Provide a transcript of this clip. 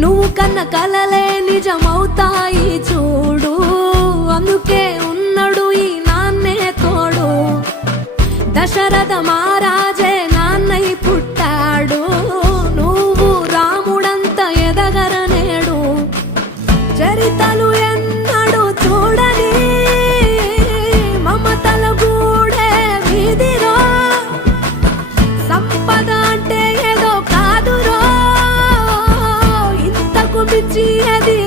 నువ్వు కన్న కలలే నిజమవుతాయి చూడు, అందుకే ఉన్నాడు ఈ నాన్నే తోడు. దశరథ మహారాజే నాన్నై పుట్టాడు, నువ్వు రాముడంత ఎదగరనేడు. చరితలు ఎన్నడు చూడని మమతల గూడే వీధిరో, సంపద అంటే ఏదో కాదురో, ఇంతకు మించి అది